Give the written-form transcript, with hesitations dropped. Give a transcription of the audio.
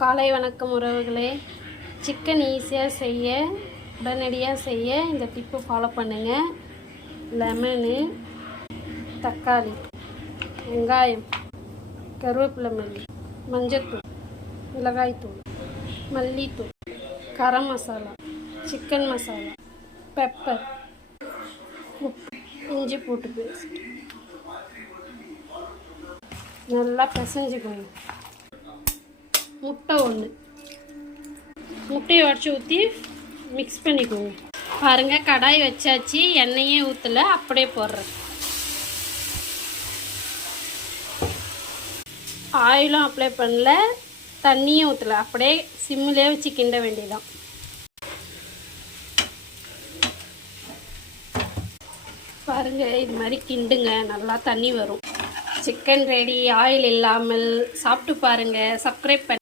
காலை வணக்கம் உறவுகளே. சிக்கன் ஈஸியாக செய்ய, உடனடியாக செய்ய இந்த டிப்பு ஃபாலோ பண்ணுங்கள். லெமனு, தக்காளி, வெங்காயம், கருவேப்பிலை மல்லி, மஞ்சள்தூள், மிளகாய்த்தூள், மல்லித்தூள், கரம் மசாலா, சிக்கன் மசாலா, பெப்பர், உப்பு, இஞ்சி பூண்டு பேஸ்ட் நல்லா பிசைஞ்சுக்கணும். முட்டை ஒன்று, முட்டையை உடச்சி ஊற்றி மிக்ஸ் பண்ணிக்கோங்க. பாருங்கள், கடாய் வச்சாச்சு, எண்ணெயே ஊற்றலை, அப்படியே போடுறேன். ஆயிலும் அப்ளை பண்ணல, தண்ணியும் ஊற்றலை, அப்படியே சிம்மிலே வச்சு கிண்ட வேண்டியதான். பாருங்கள், இது மாதிரி கிண்டுங்க, நல்லா தண்ணி வரும். Chicken ready. ஆயில் இல்லாமல் சாப்பிட்டு பாருங்கள். சப்ஸ்கிரைப் பண்ணி